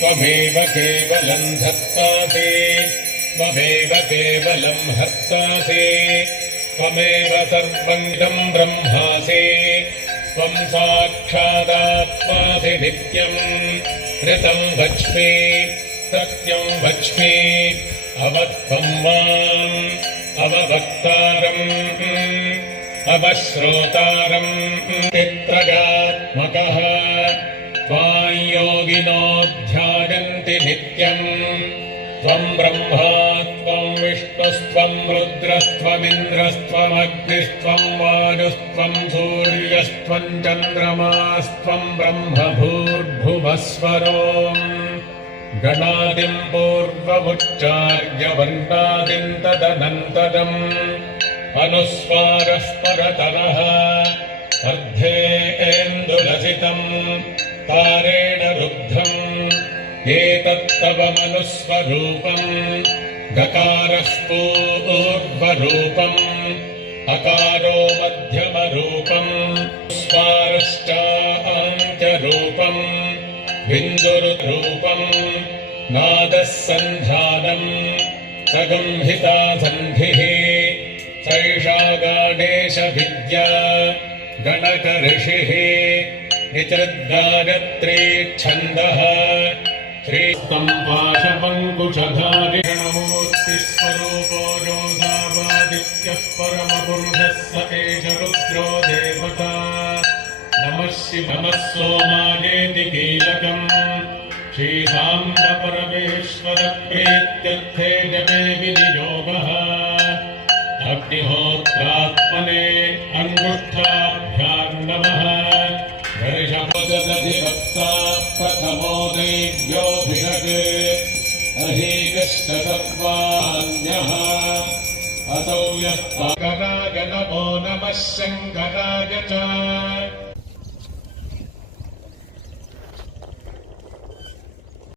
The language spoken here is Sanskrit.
त्वमेव केवलम् धत्तासि त्वमेव केवलम् हर्तासि त्वमेव सर्वम् इदम् ब्रह्मासि त्वम् साक्षादात्मासि नित्यम् ऋतम् वच्मि सत्यम् वच्मि अवत्वम् माम् अववक्तारम् अवश्रोतारम् चित्रगात्मकः त्वाम् योगिनो ध्यायन्ति नित्यम् त्वम् ब्रह्मा त्वम् विष्णुस्त्वम् रुद्रस्त्वमिन्द्रस्त्वमग्निस्त्वम् वायुस्त्वम् सूर्यस्त्वम् चन्द्रमास्त्वम् ब्रह्म भूर्भुवस्वरो गणादिम् पूर्वमुच्चार्य वर्णादिम् तदनन्तरम् अनुस्वारस्परतरः अर्धेन्दुलसितम् तारेण रुद्धम् एतत्तव मनुस्वरूपम् गकारस्तूर्ध्वरूपम् अकारो मध्यमरूपम् स्वारश्चान्त्यरूपम् बिन्दुरूपम् नादः सन्धानम् सगंहिता सन्धिः सैषा गाणेशविद्या गणकऋषिः निचृद्गायत्री छन्दः श्रीस्तम्पाशमङ्कुशधारिणमूर्तिस्वरूपो योऽसावादित्यः परमपुरुषः स एष रुद्रो देवता नमः शिवनः सोमायेति कीलकम् श्रीसाम्ब परमेश्वर प्रीत्यर्थे जपे विनियोगः अग्निहोत्रात्मने अङ्गुष्ठाभ्याम् नमः दर्शपदधिवक्ता प्रथमो दैव्योऽभिषक् अहीकष्टतत्त्वान्यः असौ यः शङ्कराय नमो नमः शङ्कराय च